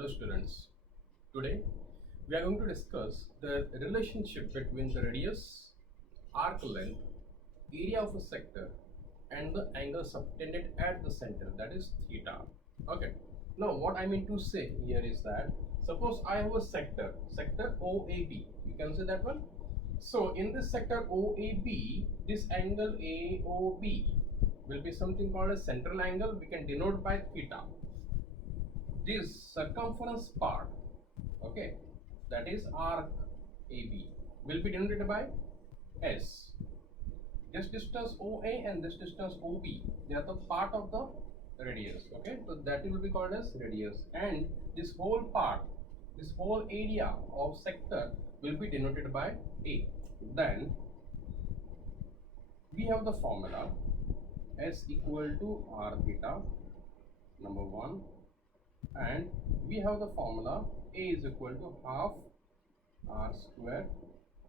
Hello students, today we are going to discuss the relationship between the radius, arc length, area of a sector and the angle subtended at the center, that is theta. Okay, now what I mean to say here is that suppose I have a sector OAB, you can say that one. So in this sector OAB, this angle AOB will be something called a central angle, we can denote by theta. This circumference part, okay, that is arc AB, will be denoted by S. This distance OA and this distance OB, they are the part of the radius, okay, so that will be called as radius, and this whole part, this whole area of sector will be denoted by A. Then we have the formula S equal to R theta, number one, and we have the formula A is equal to half R square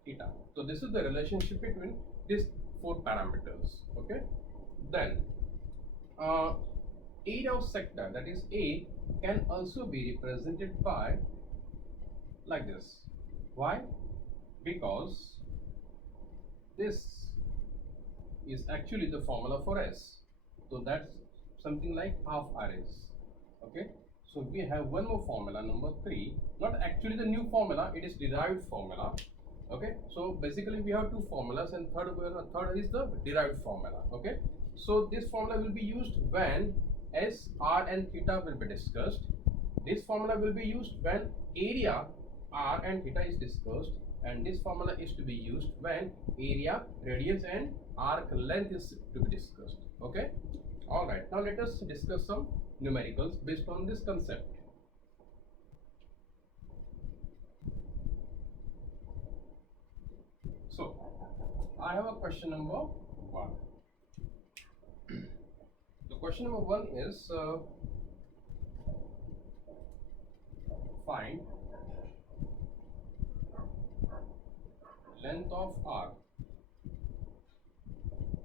theta. So this is the relationship between these four parameters, okay. Then area of sector, that is A, can also be represented by like this. Why? Because this is actually the formula for S, so that's something like half RS, okay. So we have one more formula, number 3, not actually the new formula, it is derived formula, okay. So basically we have two formulas, and third is the derived formula, okay. So this formula will be used when S, R and theta will be discussed. This formula will be used when area R and theta is discussed, and this formula is to be used when area, radius and arc length is to be discussed, okay. All right, now let us discuss some numericals based on this concept. So I have a question number 1. The question number 1 is find length of arc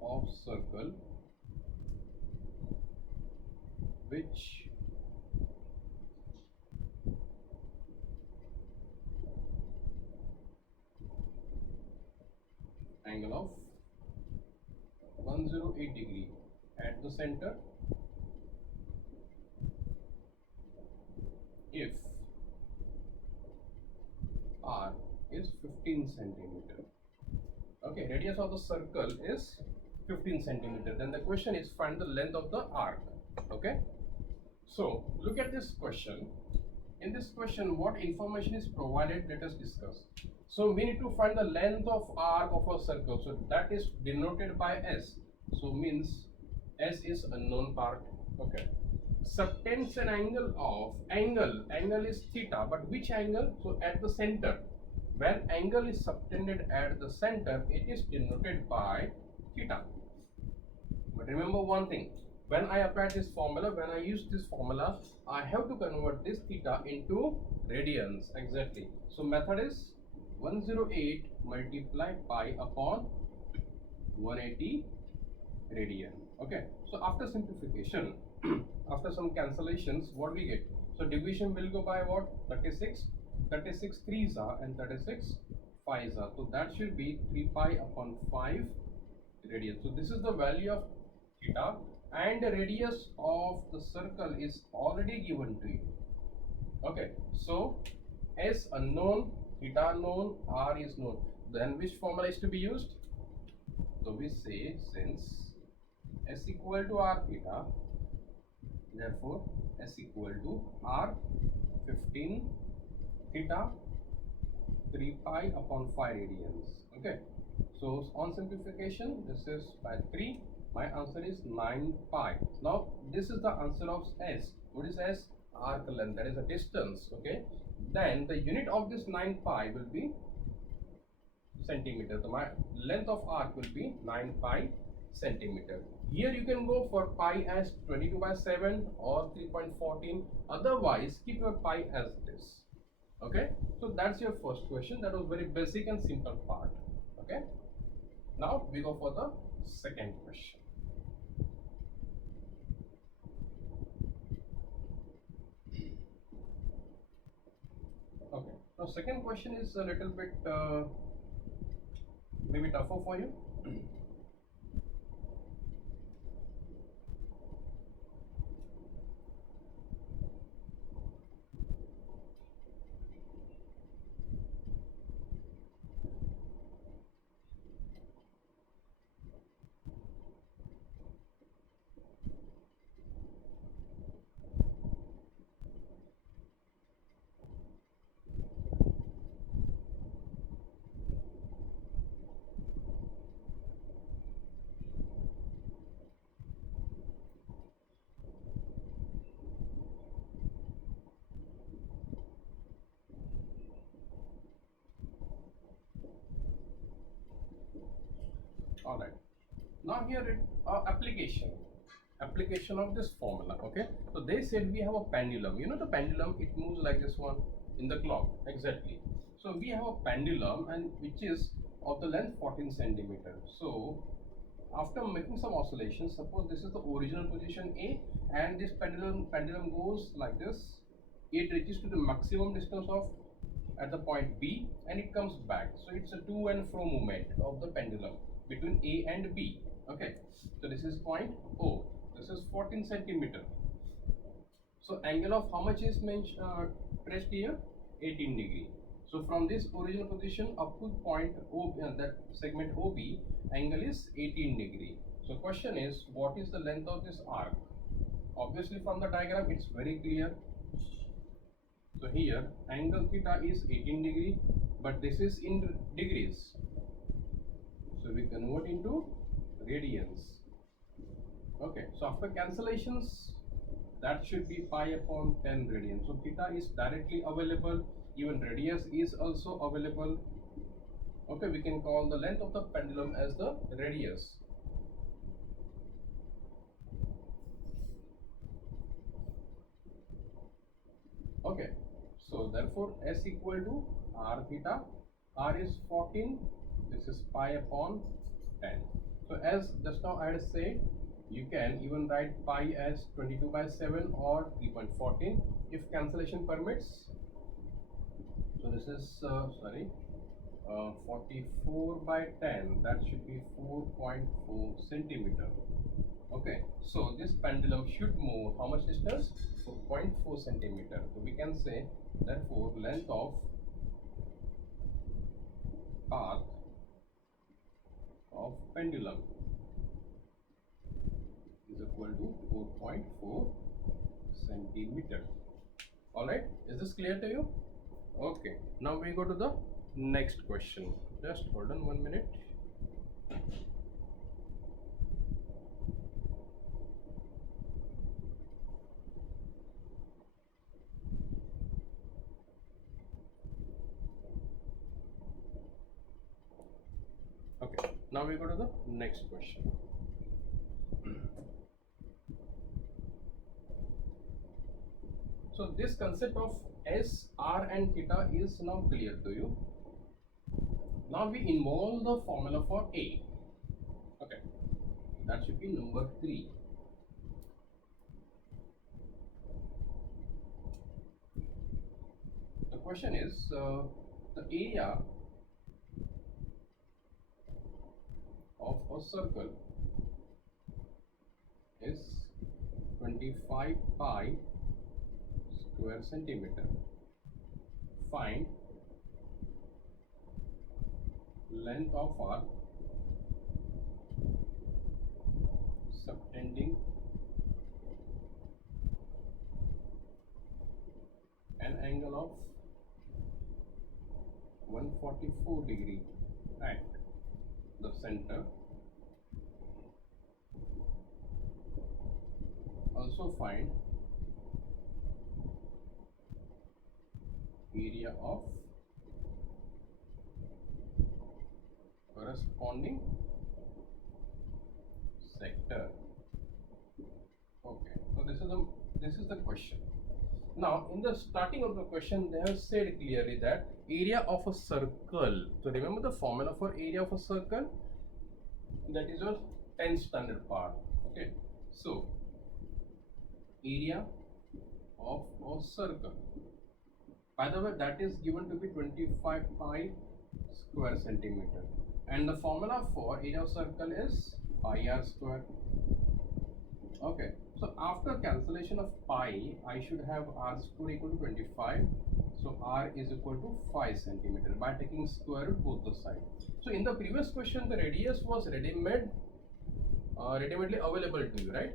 of circle which angle of 108 degree at the center if R is 15 centimeter. Okay, radius of the circle is 15 centimeter. Then the question is find the length of the arc, okay. So look at this question. In this question, what information is provided? Let us discuss. So we need to find the length of arc of a circle. So that is denoted by S. So means S is unknown part. Okay. Subtends an angle of angle is theta, but which angle? So at the center. When angle is subtended at the center, it is denoted by theta. But remember one thing. When I apply this formula, when I use this formula, I have to convert this theta into radians, exactly. So method is 108 multiplied pi upon 180 radian, okay. So after simplification, after some cancellations, what we get? So division will go by what? 36 3s are and 36 5s are, so that should be 3 pi upon 5 radian. So this is the value of theta, and the radius of the circle is already given to you, okay. So S unknown, theta known, R is known. Then which formula is to be used? So we say since S equal to R theta, therefore S equal to R 15 theta 3 pi upon 5 radians, okay. So on simplification, this is by 3. My answer is 9 pi. Now this is the answer of S. What is S? Arc length, that is a distance, okay. Then the unit of this 9 pi will be centimeter. So my length of arc will be 9 pi centimeter. Here you can go for pi as 22/7 or 3.14. Otherwise keep your pi as this, okay. So that's your first question. That was very basic and simple part, okay. Now we go for the second question. Now second question is a little bit maybe tougher for you. All right. Now here it application of this formula. Okay. So they said we have a pendulum. You know the pendulum, it moves like this one in the clock exactly. So we have a pendulum and which is of the length 14 centimeter. So after making some oscillations, suppose this is the original position A and this pendulum goes like this. It reaches to the maximum distance of at the point B and it comes back. So it's a to and fro movement of the pendulum between A and B. Okay, so this is point O. This is 14 centimeter. So angle of how much is traced here? 18 degree. So from this original position up to point O, that segment OB, angle is 18 degree. So question is, what is the length of this arc? Obviously from the diagram it's very clear. So here angle theta is 18 degree, but this is in degrees. So we convert into radians. Okay, so after cancellations, that should be pi upon 10 radians. So theta is directly available, even radius is also available. Okay, we can call the length of the pendulum as the radius. Okay, so therefore S equal to r theta. R is 14, this is pi upon 10. So as just now I had said, you can even write pi as 22/7 or 3.14 if cancellation permits. So this is 44/10, that should be 4.4 centimeter. Okay, so this pendulum should move how much distance? 4.4 centimeter. So we can say therefore length of path of pendulum is equal to 4.4 centimeter. All right, is this clear to you? Okay, now we go to the next question. Just hold on 1 minute. Okay, now we go to the next question. So this concept of S, R and theta is now clear to you. Now we involve the formula for A. Okay, that should be number 3. The question is the area of a circle is 25 pi square centimeter. Find length of arc subtending an angle of 144 degree at the center. Also find area of corresponding sector. Okay, so this is the question. Now in the starting of the question they have said clearly that area of a circle. So remember the formula for area of a circle, that is your 10 standard part. Okay, so area of a circle By the way, that is given to be 25 pi square centimeter, and the formula for area of circle is pi r square. Okay, so after cancellation of pi, I should have r square equal to 25. So r is equal to 5 centimeter by taking square root both the sides. So in the previous question, the radius was ready-made, ready-madely available to you, right?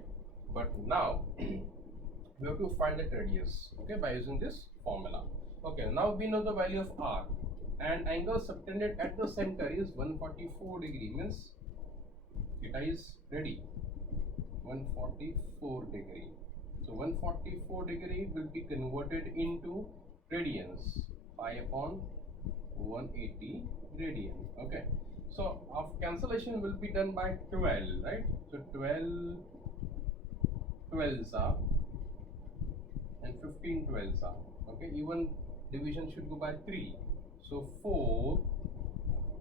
But now we have to find that radius, okay, by using this formula. Okay, now we know the value of r, and angle subtended at the center is 144 degree, means theta is ready 144 degree. So 144 degree will be converted into radians, pi upon 180 radian. Okay, so of cancellation will be done by 12, right? So 12 12s are and 15 12s are. Okay, even division should go by 3. So 4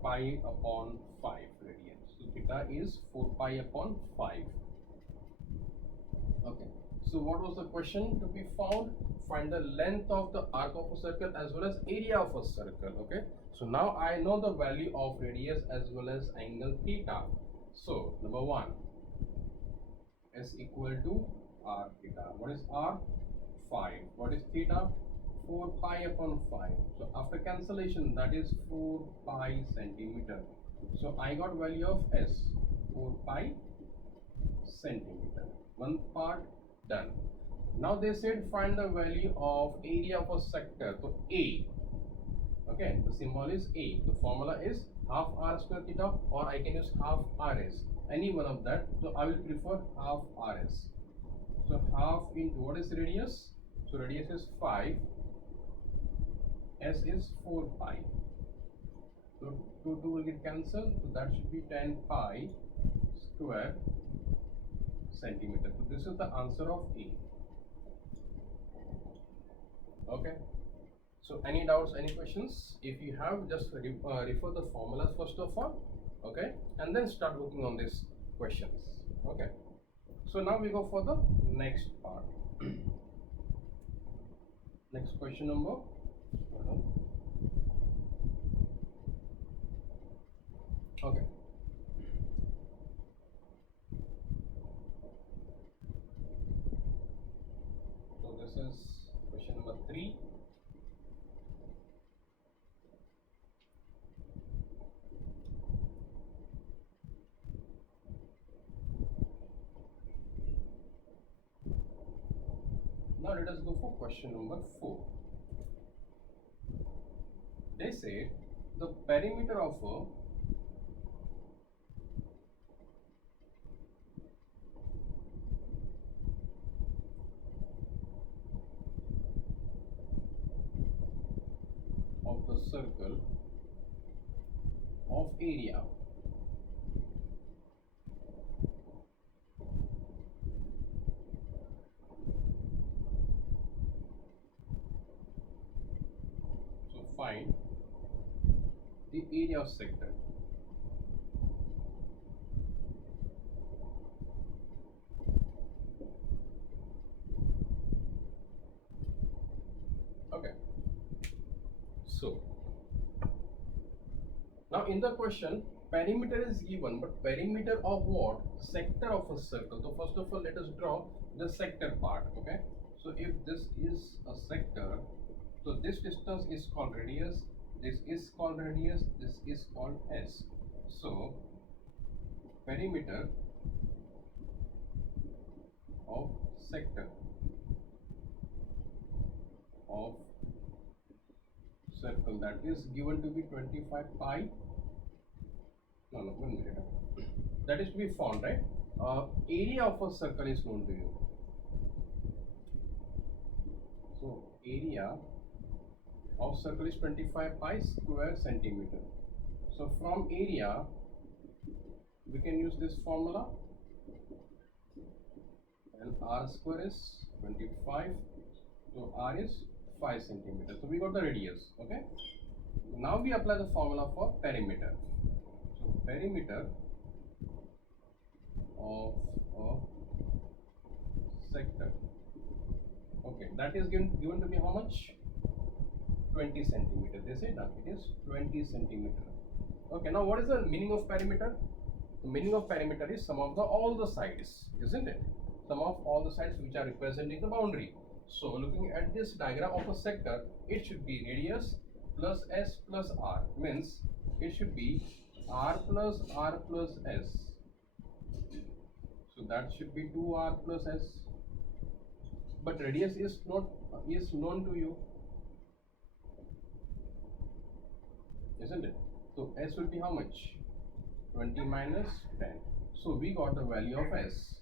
pi upon 5 radians. So theta is 4 pi upon 5. Okay, so what was the question to be found? Find the length of the arc of a circle as well as area of a circle. Okay, so now I know the value of radius as well as angle theta. So number 1 is equal to r theta. What is r? 5. What is theta? 4 pi upon 5. So after cancellation, that is 4 pi centimeter. So I got value of s, 4 pi centimeter. One part done. Now they said find the value of area of a sector. So A. Okay, the symbol is A. The formula is half r square theta, or I can use half rs. Any one of that. So I will prefer half rs. So half into what is radius? So radius is 5. S is 4 pi. So 2 will get cancelled. So that should be 10 pi square centimeter. So this is the answer of A. Okay. So any doubts, any questions? If you have, just refer the formulas first of all. Okay, and then start working on these questions. Okay. So now we go for the next part. Next question number. Okay. So this is question number 3. Now let us go for question number 4. They say the perimeter of a circle of area so find the area of sector. Okay, so now in the question perimeter is given, but perimeter of what? Sector of a circle. So first of all, let us draw the sector part. Okay, so if this is a sector, so this distance is called radius, this is called radius, this is called s. So perimeter of sector of circle, that is given to be 25 pi. No, 1 minute. That is to be found, right? Area of a circle is known to you. So area of circle is 25 pi square centimeter. So from area we can use this formula, and r square is 25. So r is 5 centimeters. So we got the radius. Okay. Now we apply the formula for perimeter. So perimeter of a sector. Okay, that is given to be how much? 20 centimeter. They say now it is 20 centimeter. Okay, now what is the meaning of perimeter? The meaning of perimeter is sum of all the sides, isn't it? Sum of all the sides which are representing the boundary. So looking at this diagram of a sector, it should be radius plus s plus r, means it should be r plus s. So that should be 2r plus s. But radius is known to you, isn't it? So s will be how much? 20 minus 10. So we got the value of s,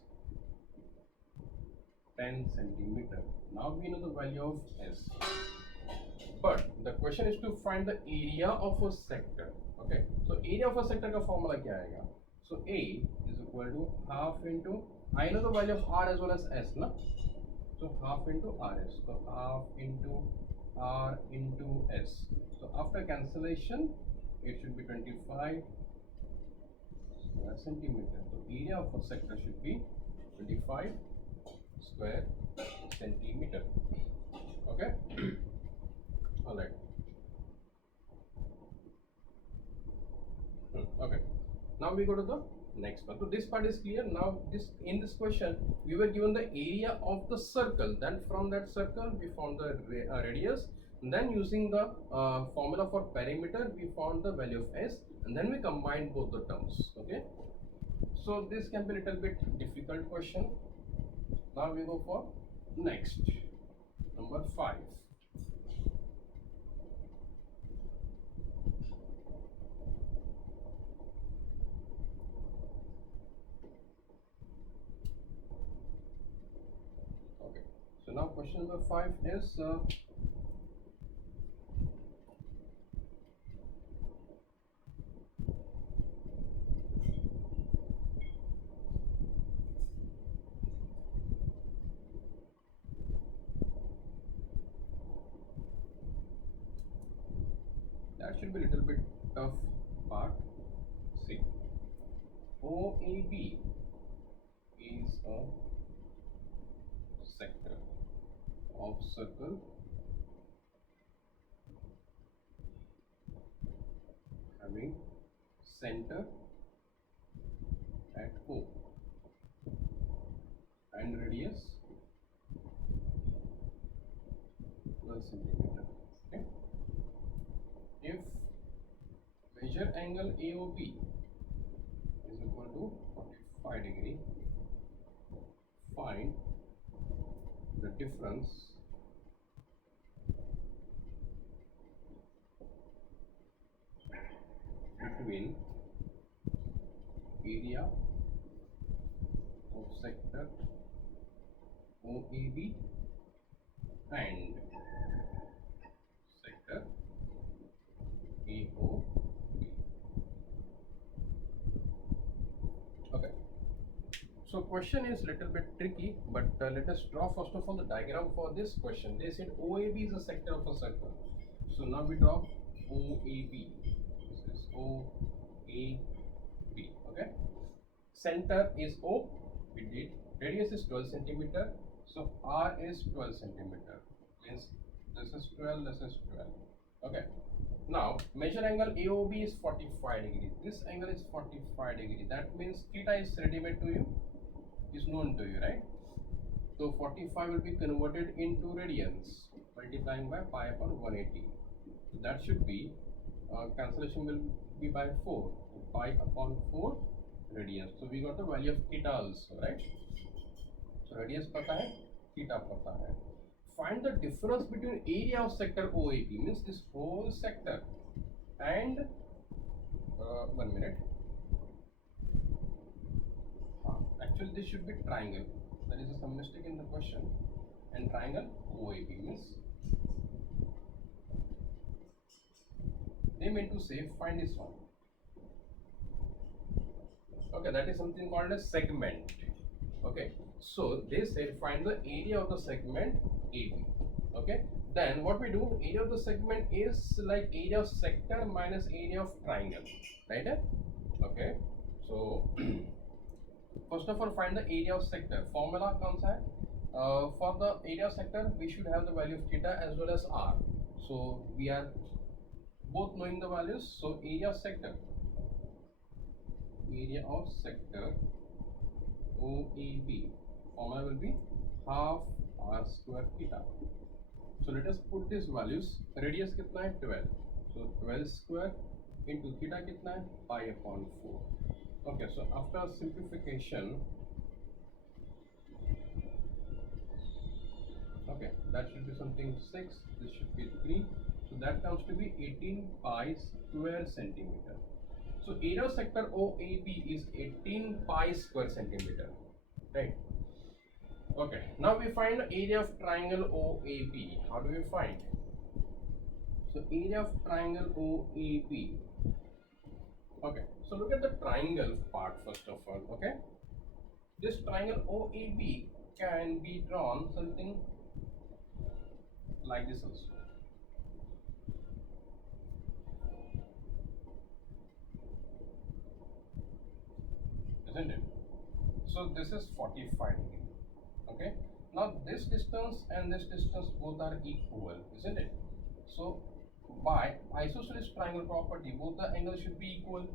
10 centimeter. Now we know the value of s. But the question is to find the area of a sector. Okay, so area of a sector का formula क्या आएगा? So A is equal to half into, I know the value of R as well as S, ना? So half into RS. So half into R into S. So after cancellation, it should be 25 square centimeter. So area of a sector should be 25 square centimeter. Okay. All right. Okay. Now we go to the next one. So this part is clear. Now in this question we were given the area of the circle. Then from that circle we found the radius. And then using the formula for perimeter we found the value of s. And then we combine both the terms. Okay. So this can be a little bit difficult question. Now we go for next, number 5. Okay, so now question number 5 is that should be a little bit tough part. See, OAB is a sector of circle having center at O and radius 12 centimeter. Okay. If measure angle AOB is equal to 45 degree, find the difference between area of sector OAB and sector AOB. Okay, so question is little bit tricky, but let us draw first of all the diagram for this question. They said OAB is a sector of a circle. So now we draw OAB. This is OAB. Okay, center is O, we did. Radius is 12 centimeter. So R is 12 centimeter. Means this is 12, this is 12. Okay. Now measure angle AOB is 45 degree. This angle is 45 degree. That means theta is ready-made to you, is known to you, right? So 45 will be converted into radians, multiplying by pi upon 180. So that should be cancellation will be by 4. So pi upon 4 radians. So we got the value of theta also, right? So radius pata hai, theta pata hai. Find the difference between area of sector OAB, means this whole sector, and 1 minute. Actually this should be triangle. There is some mistake in the question. And triangle OAB means they meant to say find this one. Okay, that is something called a segment. Okay, so they said find the area of the segment AB. Okay, then what we do, area of the segment is like area of sector minus area of triangle, right? Okay, so first of all find the area of sector. Formula comes at for the area of sector we should have the value of theta as well as R. So we are both knowing the values. So area of sector OAB formula will be half r square theta. So let us put these values. Radius कितना है 12. So 12 square into theta कितना है pi upon 4. Okay, so after simplification, okay, that should be something 6. This should be 3. So that comes to be 18 pi square centimeter. So area of sector OAB is 18 pi square centimeter, right? Okay, now we find the area of triangle OAB. How do we find? So area of triangle OAB. Okay, so look at the triangle part first of all. Okay, this triangle OAB can be drawn something like this also. Isn't it? So this is 45 degree. Okay, now this distance and this distance both are equal, isn't it? So by isosceles triangle property, both the angles should be equal,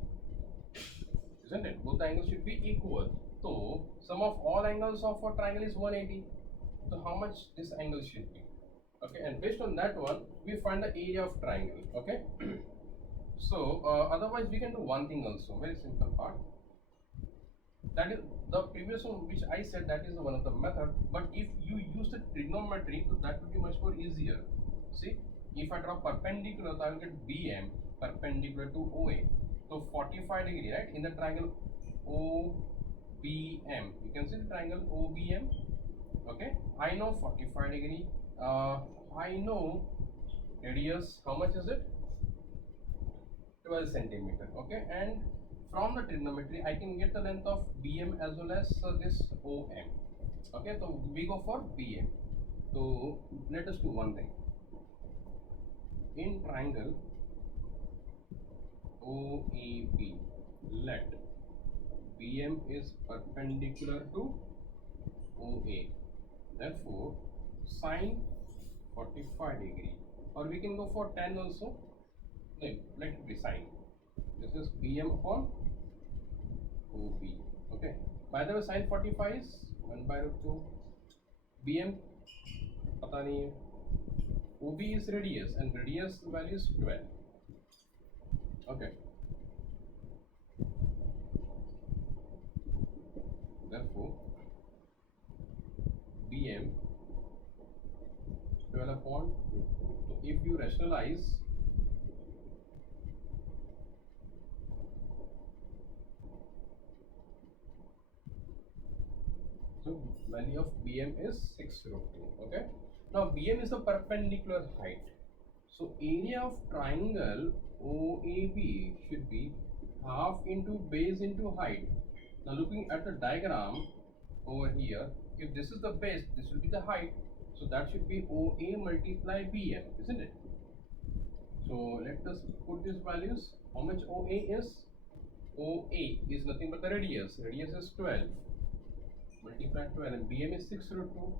isn't it? Both the angles should be equal. So sum of all angles of a triangle is 180. So how much this angle should be? Okay, and based on that one, we find the area of triangle. Okay. So otherwise we can do one thing also, very simple part. That is the previous one which I said, that is one of the method, but if you use the trigonometry, so that would be much more easier. See, if I draw perpendicular, I will get BM perpendicular to OA. So 45 degree, right, in the triangle OBM. You can see the triangle OBM. Okay, I know 45 degree. I know radius, how much is it? 12 centimeter. Okay, and from the trigonometry I can get the length of BM as well as this OM. Okay, so we go for BM. So let us do one thing. In triangle OAB, let BM is perpendicular to OA. Therefore, sine 45 degree, or we can go for 10 also. No, let it be sine. This is BM upon OB. Okay. By the way, sine 45 is 1 by root 2. BM पता नहीं है. OB is radius and radius value is 12. Okay. Therefore, BM 12 upon 2. So if you rationalize, so value of BM is 6 root 2. Okay. Now BM is the perpendicular height. So area of triangle OAB should be half into base into height. Now looking at the diagram over here, if this is the base, this will be the height. So that should be OA multiply BM, isn't it? So let us put these values. How much OA is? OA is nothing but the radius. Radius is 12. Multiply 12 and BM is 6 root 2.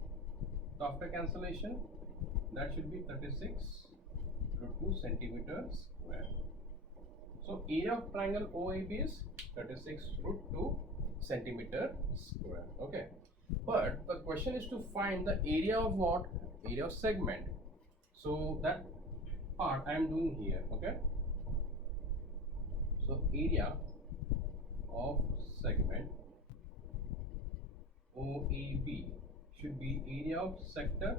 So after cancellation, that should be 36 root 2 centimeters square. So area of triangle OAB is 36 root 2 centimeter square. Okay. But the question is to find the area of what? Area of segment. So that part I am doing here. Okay. So area of segment OAB should be area of sector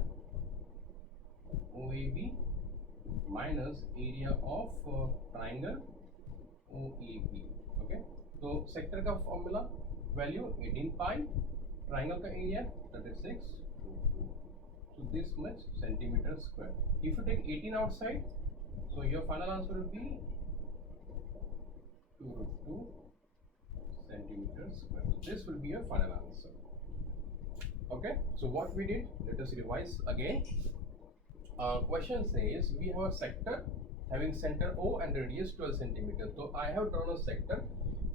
OAB minus area of triangle OAB. Okay. So sector का formula value 18 pi, triangle का area 36 root 2. So this much centimeter square. If you take 18 outside, so your final answer will be 2 root 2 centimeters square. So this will be your final answer. Okay, so what we did, let us revise again. Question says we have a sector having center O and radius 12 centimeters. So I have drawn a sector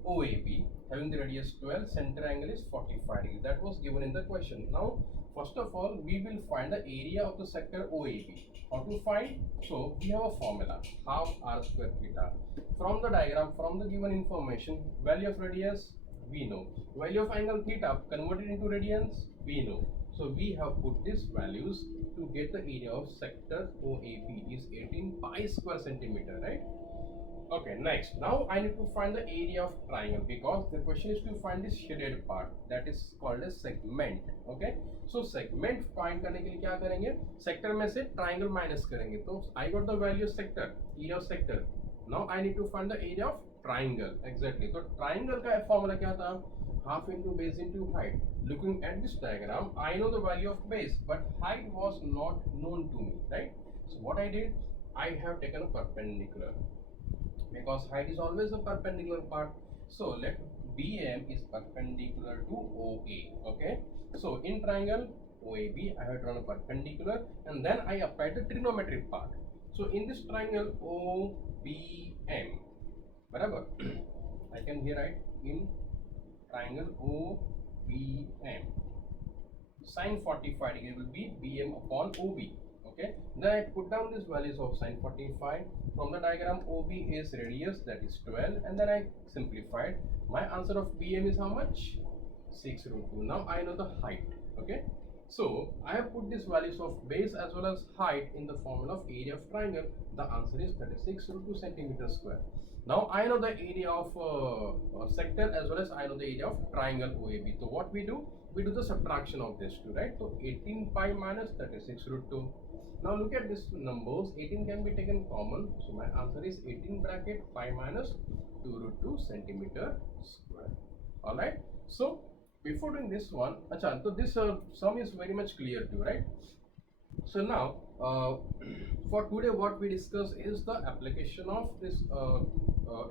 OAB having the radius 12, center angle is 45 degrees. That was given in the question. Now First of all, we will find the area of the sector OAB. How to find? So we have a formula, half r square theta. From the diagram, from the given information, value of radius we know, value of angle theta converted into radians we know. So we have put these values to get the area of sector OAB is 18 pi square centimeter, right? Okay, next. Now I need to find the area of triangle because the question is to find this shaded part that is called as segment. Okay, so segment find करने के लिए क्या करेंगे? Sector में से triangle minus करेंगे. तो I got the value of sector, area of sector. Now I need to find the area of triangle. Exactly. तो triangle का formula क्या था? Half into base into height. Looking at this diagram, I know the value of base, but height was not known to me, right? So what I did, I have taken a perpendicular. Because height is always a perpendicular part, so let BM is perpendicular to OA. Okay, so in triangle OAB I have drawn a perpendicular and then I applied the trigonometric part. So in this triangle OBM, whatever I can here write in triangle OBM, sin 45 degree will be BM upon OB. Okay, then I put down these values of sin 45. From the diagram, OB is radius, that is 12, and then I simplified. My answer of BM is how much? 6 root 2. Now I know the height. Okay, so I have put these values of base as well as height in the formula of area of triangle. The answer is 36 root 2 centimeter square. Now I know the area of sector as well as I know the area of triangle OAB. So what we do? We do the subtraction of these two, right? So 18 pi minus 36 root 2. Now look at these numbers. 18 can be taken common. So my answer is 18 bracket pi minus 2 root 2 centimeter square. Alright. So before doing this one, so this sum is very much clear to you, right? So now for today what we discuss is the application of this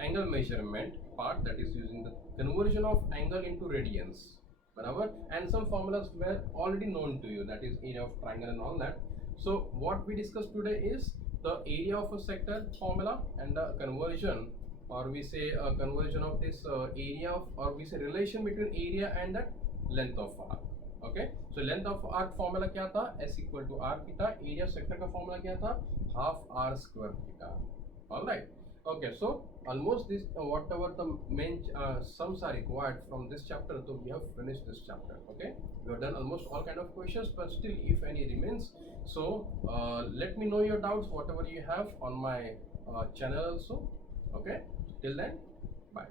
angle measurement part, that is using the conversion of angle into radians. Whatever, and some formulas were already known to you, that is area of triangle and all that. So what we discussed today is the area of a sector formula and the conversion, or we say a conversion of this area of, or we say relation between area and the length of arc. Okay, so length of arc formula क्या था? S equal to r theta. Area of sector का formula क्या था? Half r square theta. All right. Okay, so almost this whatever the main sums are required from this chapter, so we have finished this chapter. Okay, we have done almost all kind of questions, but still if any remains, so let me know your doubts, whatever you have on my channel also. Okay, till then, bye.